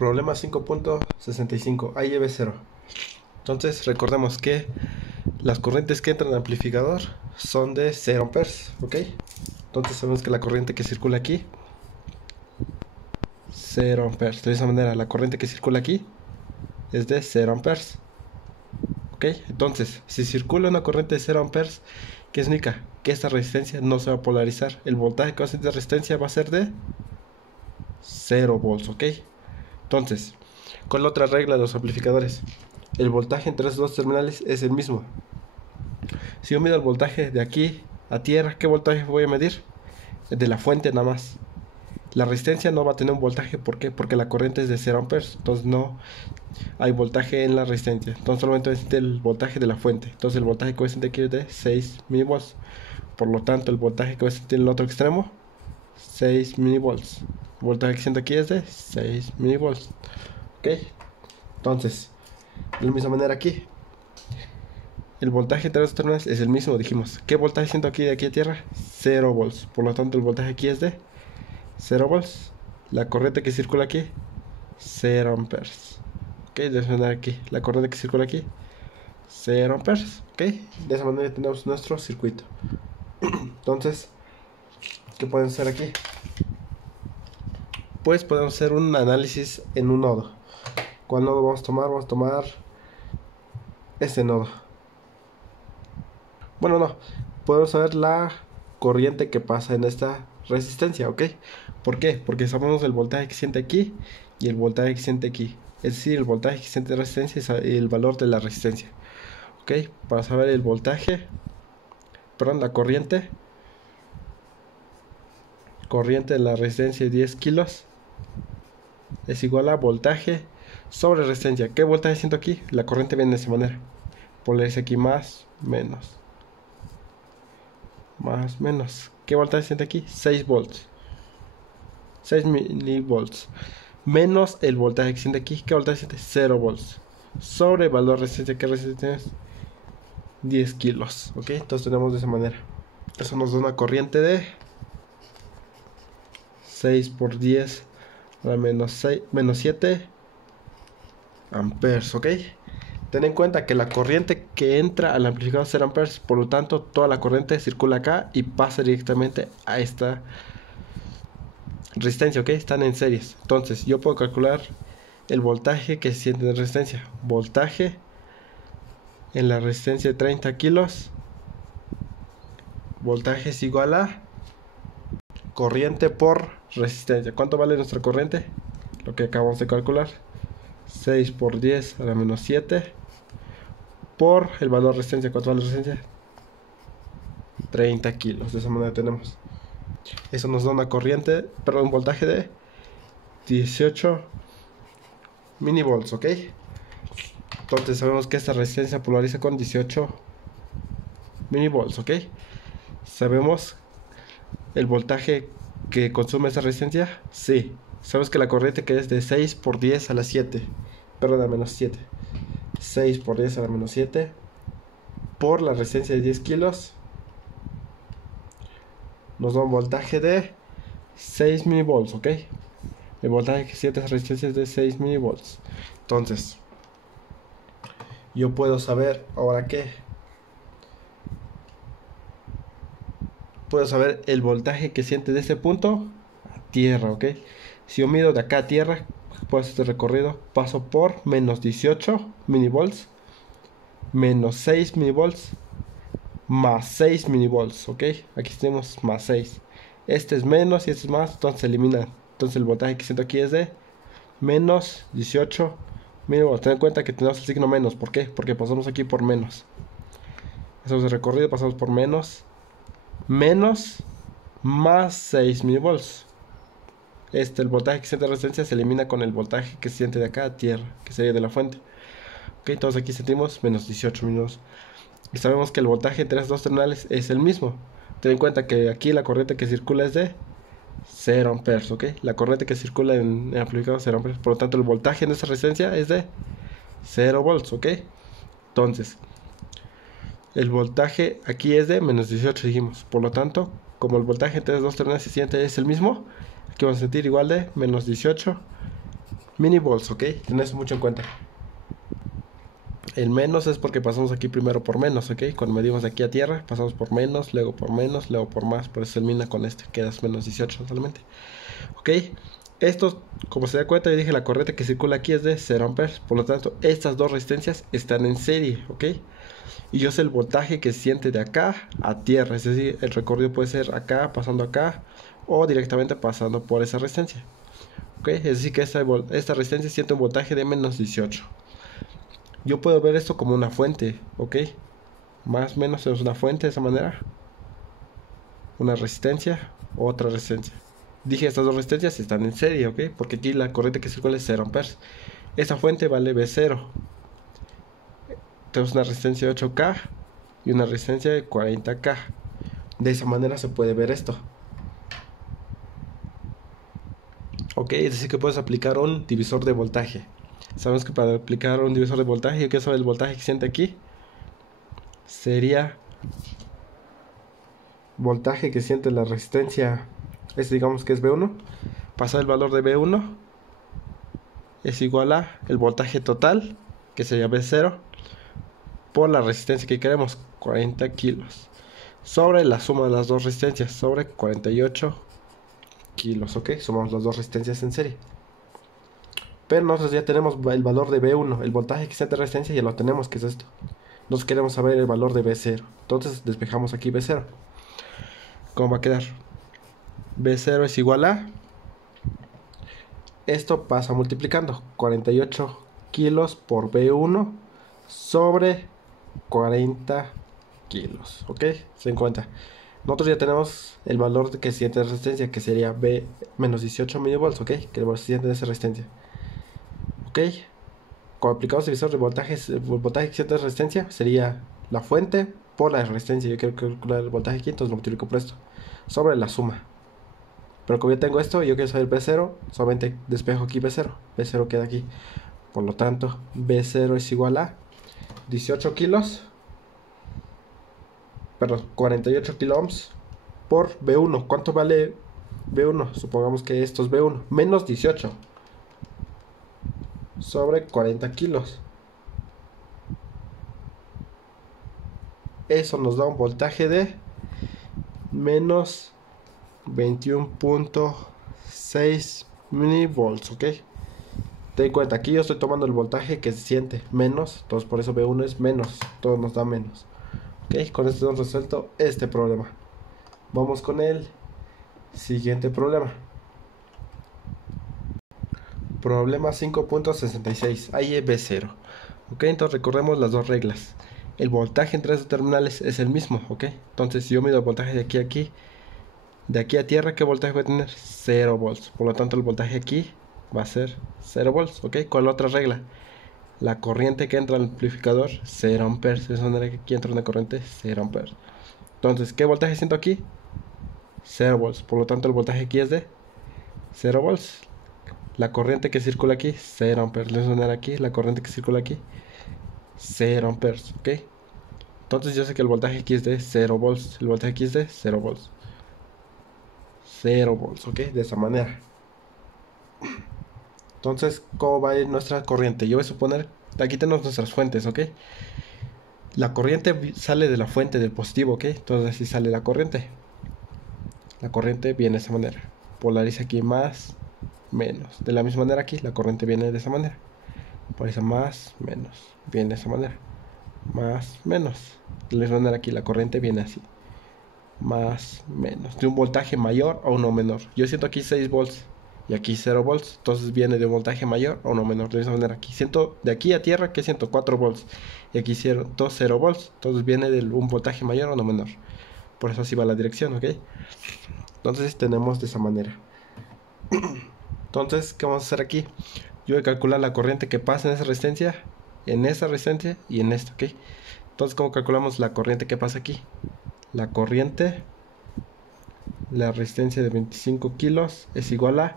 Problema 5.65, A lleve 0. Entonces recordemos que las corrientes que entran al amplificador son de 0 amperes, ¿ok? Entonces sabemos que la corriente que circula aquí, 0 amperes. De esa manera la corriente que circula aquí es de 0 amperes, ¿ok? Entonces, si circula una corriente de 0 amperes, ¿qué significa? Que esta resistencia no se va a polarizar. El voltaje que va a ser de resistencia va a ser de 0 volts, ¿ok? Entonces, con la otra regla de los amplificadores, el voltaje entre esos dos terminales es el mismo. Si yo mido el voltaje de aquí a tierra, ¿qué voltaje voy a medir? De la fuente nada más. La resistencia no va a tener un voltaje, ¿por qué? Porque la corriente es de 0 amperes, entonces no hay voltaje en la resistencia. Entonces solamente es el voltaje de la fuente. Entonces el voltaje que voy a sentir aquí es de 6 milivolts. Por lo tanto, el voltaje que voy a sentir en el otro extremo, 6 milivolts. El voltaje que siento aquí es de 6 milivolts. ¿Ok? Entonces, de la misma manera aquí, el voltaje entre los terminales es el mismo, dijimos. ¿Qué voltaje siento aquí de aquí a tierra? 0 volts. Por lo tanto, el voltaje aquí es de 0 volts. La corriente que circula aquí, 0 amperes. ¿Ok? De esa manera aquí, la corriente que circula aquí, 0 amperes. ¿Ok? De esa manera tenemos nuestro circuito. Entonces, ¿qué pueden hacer aquí? Pues podemos hacer un análisis en un nodo. ¿Cuál nodo vamos a tomar? Vamos a tomar este nodo. Bueno, no. Podemos saber la corriente que pasa en esta resistencia, ¿ok? ¿Por qué? Porque sabemos el voltaje que siente aquí y el voltaje que siente aquí. Es decir, el voltaje que siente resistencia y el valor de la resistencia. ¿Ok? Para saber el voltaje, perdón, la corriente de la resistencia de 10 kilos es igual a voltaje sobre resistencia. ¿Qué voltaje siento aquí? La corriente viene de esa manera. Polariza aquí más, menos. Más, menos. ¿Qué voltaje siente aquí? 6 volts. 6 milivolts. Menos el voltaje que siente aquí. ¿Qué voltaje siente? 0 volts. Sobre el valor de resistencia. ¿Qué resistencia es? 10 kilos. ¿Ok? Entonces tenemos de esa manera. Eso nos da una corriente de 6 por 10 a la menos 7 amperes. ¿Ok? Ten en cuenta que la corriente que entra al amplificador es 0 amperes. Por lo tanto, toda la corriente circula acá y pasa directamente a esta resistencia. ¿Ok? Están en series. Entonces, yo puedo calcular el voltaje que se siente en resistencia. Voltaje en la resistencia de 30 kilos. Voltaje es igual a corriente por resistencia. ¿Cuánto vale nuestra corriente? Lo que acabamos de calcular. 6 por 10 a la menos 7 por el valor de resistencia. ¿Cuánto vale la resistencia? 30 kilos. De esa manera tenemos. Eso nos da una corriente, perdón, un voltaje de 18 milivolts, ¿ok? Entonces sabemos que esta resistencia polariza con 18 milivolts, ¿ok? ¿Sabemos el voltaje que consume esta resistencia? Sí. Sabemos que la corriente que es de 6 por 10 a la 7, perdón, a menos 7. 6 por 10 a la menos 7 por la resistencia de 10 kilos nos da un voltaje de 6 milivolts, ¿ok? El voltaje que siente esa resistencia es de 6 milivolts. Entonces, yo puedo saber ahora qué. Puedo saber el voltaje que siente de ese punto a tierra, ¿ok? Si yo mido de acá a tierra, puedo hacer este recorrido, paso por menos 18 milivolts, menos 6 milivolts, más 6 milivolts, ¿ok? Aquí tenemos más 6. Este es menos y este es más, entonces se elimina. Entonces el voltaje que siento aquí es de menos 18 milivolts. Ten en cuenta que tenemos el signo menos, ¿por qué? Porque pasamos aquí por menos. Hacemos el recorrido, pasamos por menos más 6 milivolts. El voltaje que siente resistencia se elimina con el voltaje que se siente de acá a tierra, que sería de la fuente. Ok, entonces aquí sentimos menos 18 milivolts. Y sabemos que el voltaje entre los dos terminales es el mismo. Ten en cuenta que aquí la corriente que circula es de 0 amperes, ¿ok? La corriente que circula en el amplificador es 0 amperes. Por lo tanto, el voltaje en esta resistencia es de 0 volts, ¿ok? Entonces, el voltaje aquí es de menos 18, dijimos. Por lo tanto, como el voltaje entre los dos terminales se siente es el mismo, aquí vamos a sentir igual de menos 18 mini volts, ¿ok? Ten eso mucho en cuenta. El menos es porque pasamos aquí primero por menos, ¿ok? Cuando medimos de aquí a tierra, pasamos por menos, luego por más, por eso termina con este, quedas menos 18 totalmente. ¿Ok? Esto, como se da cuenta, yo dije la corriente que circula aquí es de 0 amperes, por lo tanto, estas dos resistencias están en serie, ¿ok? Y yo sé el voltaje que se siente de acá a tierra, es decir, el recorrido puede ser acá, pasando acá, o directamente pasando por esa resistencia, ¿ok? Es decir, que esta resistencia siente un voltaje de menos 18. Yo puedo ver esto como una fuente, ¿ok? Más o menos es una fuente de esa manera. Una resistencia, otra resistencia. Dije estas dos resistencias están en serie, ¿ok? Porque aquí la corriente que circula es 0 amperes. Esta fuente vale V0. Tenemos una resistencia de 8K y una resistencia de 40K. De esa manera se puede ver esto. Ok, es decir que puedes aplicar un divisor de voltaje. Sabemos que para aplicar un divisor de voltaje, ¿qué es el voltaje que siente aquí? Sería voltaje que siente la resistencia, digamos que es V1. Pasar el valor de V1 es igual a el voltaje total, que sería V0, por la resistencia que queremos, 40 kilos, sobre la suma de las dos resistencias, sobre 48 kilos, ok, sumamos las dos resistencias en serie. Pero nosotros ya tenemos el valor de V1, el voltaje que siente resistencia, ya lo tenemos, que es esto. Nosotros queremos saber el valor de V0, entonces despejamos aquí V0. ¿Cómo va a quedar? V0 es igual a... Esto pasa multiplicando 48 kilos por V1 sobre 40 kilos, ¿ok? Se den cuenta. Nosotros ya tenemos el valor que siente resistencia, que sería V menos 18 milivolts, ¿ok? Que el siente de esa resistencia, ¿ok? Cuando aplicamos el divisor de voltajes, el voltaje que siente resistencia sería la fuente por la resistencia. Yo quiero calcular el voltaje aquí, entonces lo multiplico por esto, sobre la suma. Pero como ya tengo esto, yo quiero saber V0, solamente despejo aquí V0. V0 queda aquí. Por lo tanto, V0 es igual a 18 kilos, perdón, 48 kilo ohms por V1. ¿Cuánto vale V1? Supongamos que esto es V1, menos 18 sobre 40 kilos. Eso nos da un voltaje de menos 21.6 milivolts, ¿ok? Ten en cuenta, aquí yo estoy tomando el voltaje que se siente menos, entonces por eso V1 es menos, todo nos da menos. Ok, con esto hemos resuelto este problema. Vamos con el siguiente problema. Problema 5.66, ahí es V0. Ok, entonces recordemos las dos reglas. El voltaje entre esos terminales es el mismo, ok. Entonces si yo mido el voltaje de aquí a aquí, de aquí a tierra, ¿qué voltaje va a tener? 0 volts. Por lo tanto el voltaje aquí va a ser 0 volts, ok. ¿Cuál es la otra regla? La corriente que entra al amplificador, 0 amperes. De esa manera que aquí entra una corriente 0 amperes. Entonces, ¿qué voltaje siento aquí? 0 volts. Por lo tanto el voltaje aquí es de 0 volts. La corriente que circula aquí, 0 amperes. De esa manera aquí, la corriente que circula aquí, 0 amperes, ok. Entonces yo sé que el voltaje aquí es de 0 volts. El voltaje aquí es de 0 volts. 0 volts, ok, de esa manera. Entonces, ¿cómo va a ir nuestra corriente? Yo voy a suponer, aquí tenemos nuestras fuentes, ok. La corriente sale de la fuente del positivo, ok. Entonces así sale la corriente. La corriente viene de esa manera. Polariza aquí más, menos. De la misma manera aquí, la corriente viene de esa manera. Polariza más, menos. Viene de esa manera. Más, menos. De la misma manera aquí, la corriente viene así. Más, menos, de un voltaje mayor a uno menor. Yo siento aquí 6 volts y aquí 0 volts, entonces viene de un voltaje mayor a uno menor. De esa manera aquí siento de aquí a tierra que siento 4 volts y aquí siento 0 volts, entonces viene de un voltaje mayor a uno menor. Por eso así va la dirección, ok. Entonces tenemos de esa manera. Entonces, ¿qué vamos a hacer aquí? Yo voy a calcular la corriente que pasa en esa resistencia y en esta, ok. Entonces, ¿cómo calculamos la corriente que pasa aquí? La corriente, la resistencia de 25 kilos es igual a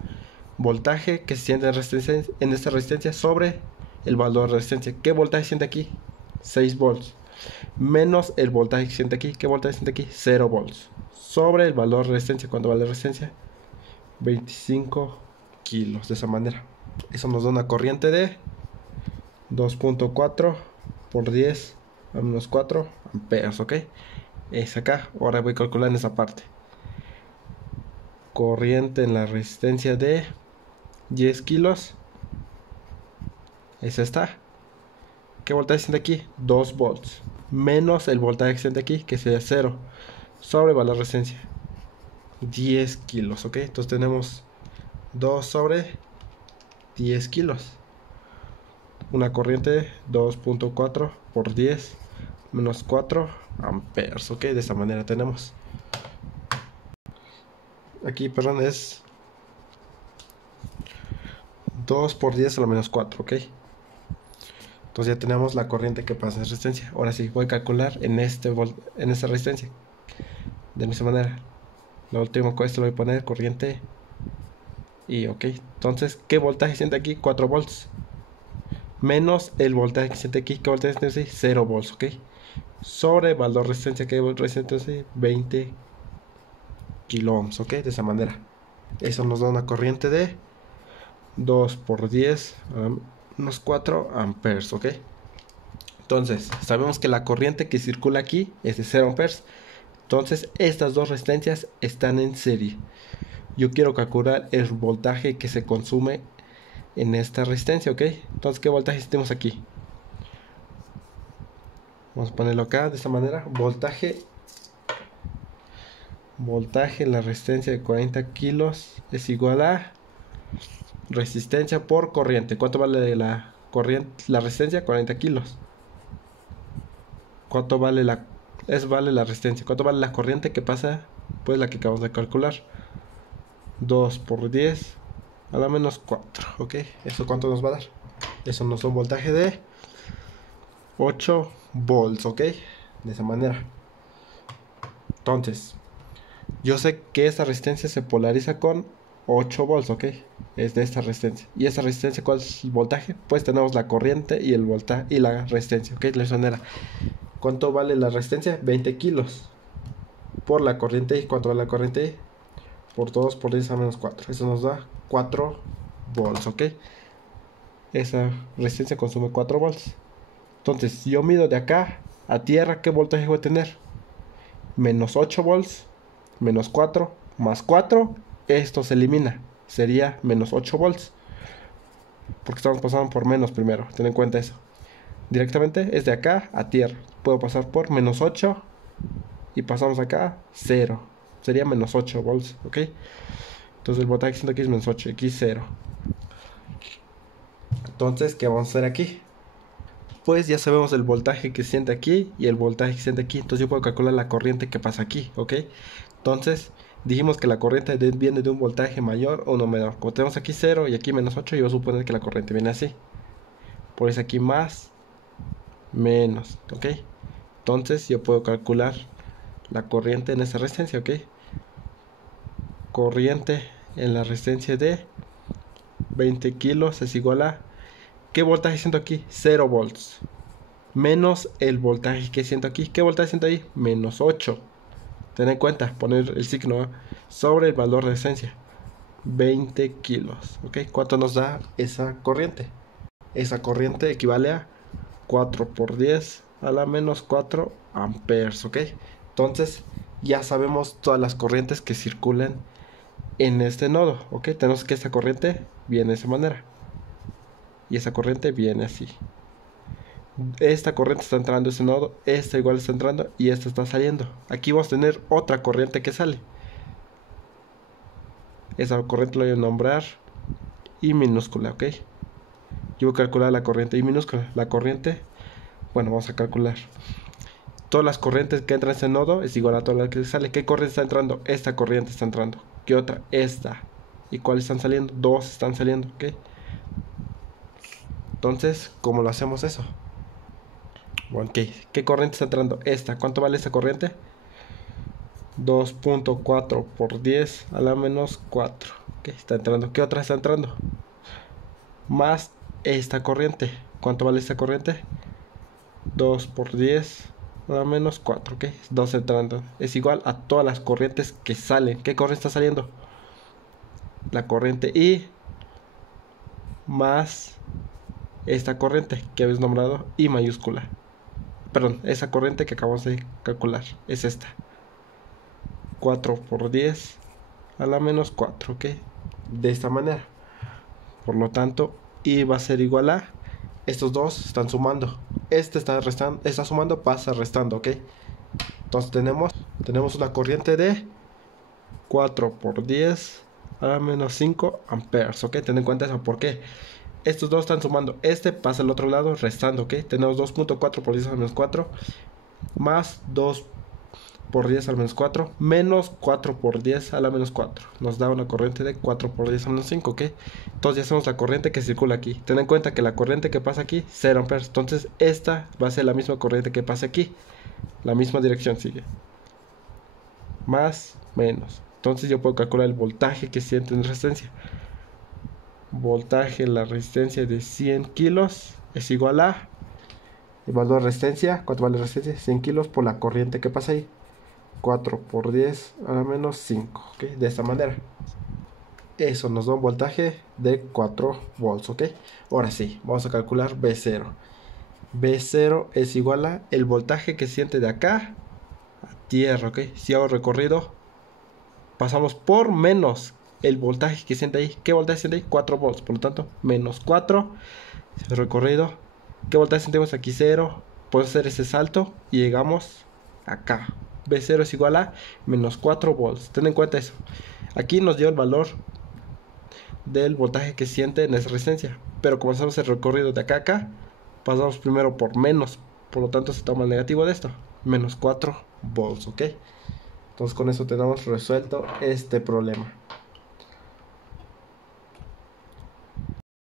voltaje que se siente en esta resistencia sobre el valor de resistencia. ¿Qué voltaje siente aquí? 6 volts. Menos el voltaje que siente aquí. ¿Qué voltaje siente aquí? 0 volts. Sobre el valor de resistencia. ¿Cuánto vale la resistencia? 25 kilos. De esa manera. Eso nos da una corriente de 2.4 por 10 a menos 4 amperes, ¿ok? Es acá. Ahora voy a calcular en esa parte. Corriente en la resistencia de 10 kilos. Es esta. ¿Qué voltaje siente aquí? 2 volts. Menos el voltaje que siente aquí, que sería 0. Sobre la resistencia. 10 kilos, ¿ok? Entonces tenemos 2 sobre 10 kilos. Una corriente de 2.4 por 10 menos 4 amperes, ¿ok? De esta manera tenemos. Aquí, perdón, es 2 por 10 a la menos 4, ¿ok? Entonces ya tenemos la corriente que pasa en resistencia. Ahora sí, voy a calcular en esta resistencia. De misma manera. La última cosa lo voy a poner corriente. Y ok. Entonces, ¿qué voltaje siente aquí? 4 volts. Menos el voltaje que siente aquí. ¿Qué voltaje siente aquí? 0 volts, ok. Sobre valor resistencia que resiste así, 20 kilo ohms, ok. De esa manera. Eso nos da una corriente de 2 por 10 unos 4 amperes, ok. Entonces, sabemos que la corriente que circula aquí es de 0 amperes. Entonces, estas dos resistencias están en serie. Yo quiero calcular el voltaje que se consume en esta resistencia, ok. Entonces, ¿qué voltaje tenemos aquí? Vamos a ponerlo acá de esta manera. Voltaje en la resistencia de 40 kilos es igual a resistencia por corriente. ¿Cuánto vale la corriente? La resistencia, 40 kilos. ¿Cuánto vale vale la resistencia? ¿Cuánto vale la corriente que pasa? Pues la que acabamos de calcular. 2 por 10 a la menos 4, ok. ¿Eso cuánto nos va a dar? Eso nos da un voltaje de 8 volts, ok. De esa manera. Entonces, yo sé que esta resistencia se polariza con 8 volts, ok. Es de esta resistencia. ¿Y esta resistencia cuál es el voltaje? Pues tenemos la corriente y el voltaje y la resistencia, ok. De esa manera. ¿Cuánto vale la resistencia? 20 kilos. Por la corriente y ¿cuánto vale la corriente? Por 2 por 10 a menos 4. Eso nos da 4 volts, ok. Esa resistencia consume 4 volts. Entonces, si yo mido de acá a tierra, ¿qué voltaje voy a tener? Menos 8 volts, menos 4, más 4. Esto se elimina. Sería menos 8 volts. Porque estamos pasando por menos primero. Ten en cuenta eso. Directamente es de acá a tierra. Puedo pasar por menos 8 y pasamos acá 0. Sería menos 8 volts, ¿ok? Entonces el voltaje que siento aquí es menos 8, aquí 0. Entonces, ¿qué vamos a hacer aquí? Pues ya sabemos el voltaje que siente aquí y el voltaje que siente aquí. Entonces yo puedo calcular la corriente que pasa aquí, ¿ok? Entonces, dijimos que la corriente viene de un voltaje mayor o uno menor. Como tenemos aquí 0 y aquí menos 8, yo voy a suponer que la corriente viene así. Por eso aquí más, menos, ¿ok? Entonces yo puedo calcular la corriente en esa resistencia, ¿ok? Corriente en la resistencia de 20 kilos es igual a... ¿Qué voltaje siento aquí? 0 volts. Menos el voltaje que siento aquí. ¿Qué voltaje siento ahí? Menos 8. Ten en cuenta, poner el signo sobre el valor de resistencia. 20 kilos, ¿ok? ¿Cuánto nos da esa corriente? Esa corriente equivale a 4 por 10 a la menos 4 amperes, ¿ok? Entonces ya sabemos todas las corrientes que circulan en este nodo, ¿ok? Tenemos que esta corriente viene de esa manera y esa corriente viene así. Esta corriente está entrando a ese nodo, esta igual está entrando y esta está saliendo. Aquí vamos a tener otra corriente que sale. Esa corriente la voy a nombrar I minúscula, ¿ok? Yo voy a calcular la corriente I minúscula. La corriente, bueno, vamos a calcular. Todas las corrientes que entran a ese nodo es igual a toda la que sale. ¿Qué corriente está entrando? Esta corriente está entrando. ¿Qué otra? Esta. ¿Y cuáles están saliendo? Dos están saliendo, ¿ok? Entonces, ¿cómo lo hacemos eso? Bueno, ok. ¿Qué corriente está entrando? Esta. ¿Cuánto vale esta corriente? 2.4 por 10 a la menos 4. Ok, está entrando. ¿Qué otra está entrando? Más esta corriente. ¿Cuánto vale esta corriente? 2 por 10 a la menos 4, ok. 2 entrando. Es igual a todas las corrientes que salen. ¿Qué corriente está saliendo? La corriente I más esta corriente que habéis nombrado I mayúscula. Perdón, esa corriente que acabamos de calcular es esta. 4 por 10 a la menos 4, ¿ok? De esta manera. Por lo tanto, I va a ser igual a... Estos dos están sumando. Este está restando, está sumando, pasa restando, ¿ok? Entonces tenemos una corriente de 4 por 10 a la menos 5 amperes, ¿ok? Ten en cuenta eso, ¿por qué? Estos dos están sumando, este pasa al otro lado restando, ¿ok? Tenemos 2.4 por 10 a la menos 4 más 2 por 10 a la menos 4 menos 4 por 10 a la menos 4. Nos da una corriente de 4 por 10 a la menos 5, ¿ok? Entonces ya hacemos la corriente que circula aquí. Ten en cuenta que la corriente que pasa aquí, 0 amperes. Entonces esta va a ser la misma corriente que pasa aquí. La misma dirección sigue. Más, menos. Entonces yo puedo calcular el voltaje que siente en resistencia. Voltaje en la resistencia de 100 kilos es igual a... el valor de resistencia, ¿cuánto vale la resistencia? 100 kilos por la corriente que pasa ahí. 4 por 10 a la menos 5, ¿ok? De esta manera. Eso nos da un voltaje de 4 volts, ¿ok? Ahora sí, vamos a calcular V0. V0 es igual a el voltaje que siente de acá a tierra, ¿ok? Si hago recorrido, pasamos por menos el voltaje que siente ahí. ¿Qué voltaje siente ahí? 4 volts, por lo tanto, menos 4. Recorrido. ¿Qué voltaje sentimos aquí? 0. Podemos hacer ese salto y llegamos acá. V0 es igual a menos 4 volts. Ten en cuenta eso. Aquí nos dio el valor del voltaje que siente en esa resistencia. Pero como hacemos el recorrido de acá a acá, pasamos primero por menos. Por lo tanto se toma el negativo de esto. Menos 4 volts, ¿ok? Entonces con eso tenemos resuelto este problema.